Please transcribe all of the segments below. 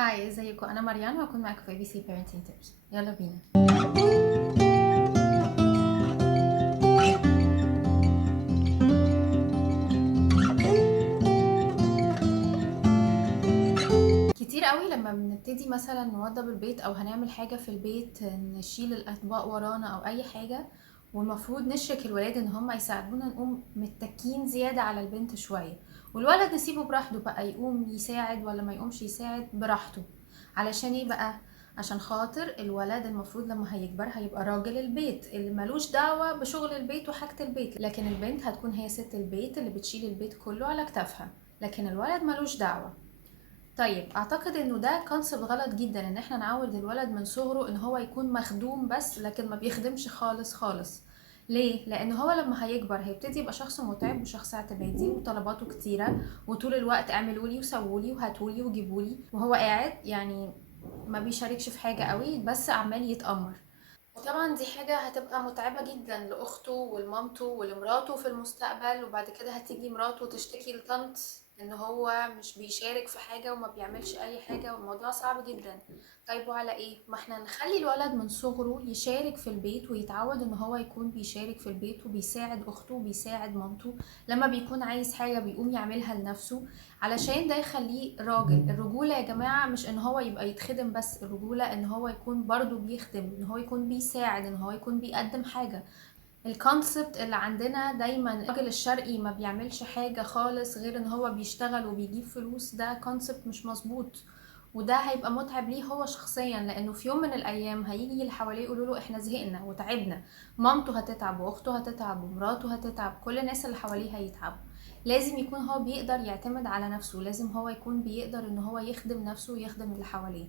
هاي، ازيكم؟ انا مريان وهكون معاكم في ABC Parenting Tips. يلا بينا. كتير قوي لما بنبتدي مثلا نوضب البيت او هنعمل حاجة في البيت، نشيل الاطباق ورانا او اي حاجة، والمفروض نشرك الولاد ان هم يساعدونا، نقوم متكين زيادة على البنت شوية، والولد نسيبه براحته بقى، يقوم يساعد ولا ما يقومش يساعد براحته. علشان ايه بقى؟ عشان خاطر الولد المفروض لما هيكبر هيبقى راجل البيت اللي ملوش دعوة بشغل البيت وحاجة البيت، لكن البنت هتكون هي ست البيت اللي بتشيل البيت كله على كتافها، لكن الولد ملوش دعوة. طيب، اعتقد انه ده كونسبت غلط جدا، ان احنا نعود الولد من صغره ان هو يكون مخدوم بس، لكن ما بيخدمش خالص خالص. ليه؟ لان هو لما هيكبر هيبتدي يبقى شخص متعب وشخص اعتمادي وطلباته كتيرة، وطول الوقت اعملوا لي وسووا لي وهاتوا لي وجيبوا لي، وهو قاعد يعني ما بيشاركش في حاجة قوي، بس عمال يتأمر. وطبعا دي حاجة هتبقى متعبة جدا لأخته ولمامته ولمراته في المستقبل، وبعد كده هتيجي مراته تشتكي لطنط ان هو مش بيشارك في حاجة وما بيعملش اي حاجة، والموضوع صعب جدا. طيب وعلى ايه؟ ما احنا نخلي الولد من صغره يشارك في البيت ويتعود ان هو يكون بيشارك في البيت وبيساعد اخته وبيساعد مامته، لما بيكون عايز حاجة بيقوم يعملها لنفسه، علشان ده يخليه راجل. الرجولة يا جماعة مش ان هو يبقى يتخدم بس، الرجولة ان هو يكون برضو بيخدم، ان هو يكون بيساعد، ان هو يكون بيقدم حاجة. الكونسبت اللي عندنا دايما الراجل الشرقي ما بيعملش حاجة خالص غير ان هو بيشتغل وبيجيب فلوس، ده كونسبت مش مظبوط، وده هيبقى متعب ليه هو شخصيا، لانه في يوم من الايام هيجي اللي حواليه يقولوا له احنا زهقنا وتعبنا، مامته هتتعب واخته هتتعب ومراته هتتعب، كل الناس اللي حواليه هيتعبوا. لازم يكون هو بيقدر يعتمد على نفسه، لازم هو يكون بيقدر ان هو يخدم نفسه ويخدم اللي حواليه.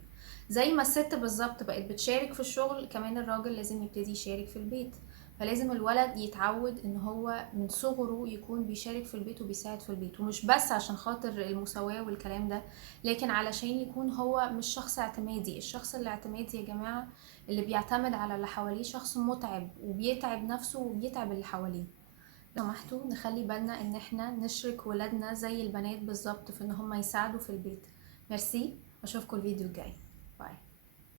زي ما الست بالظبط بقت بتشارك في الشغل، كمان الراجل لازم يبتدي يشارك في البيت. فلازم الولد يتعود ان هو من صغره يكون بيشارك في البيت وبيساعد في البيت، ومش بس عشان خاطر المساواة والكلام ده، لكن علشان يكون هو مش شخص اعتمادي. الشخص الاعتمادي يا جماعة اللي بيعتمد على اللي حواليه شخص متعب، وبيتعب نفسه وبيتعب اللي حواليه. لو سمحتوا نخلي بالنا ان احنا نشرك ولادنا زي البنات بالظبط في ان هم يساعدوا في البيت. ميرسي، اشوفكم الفيديو الجاي.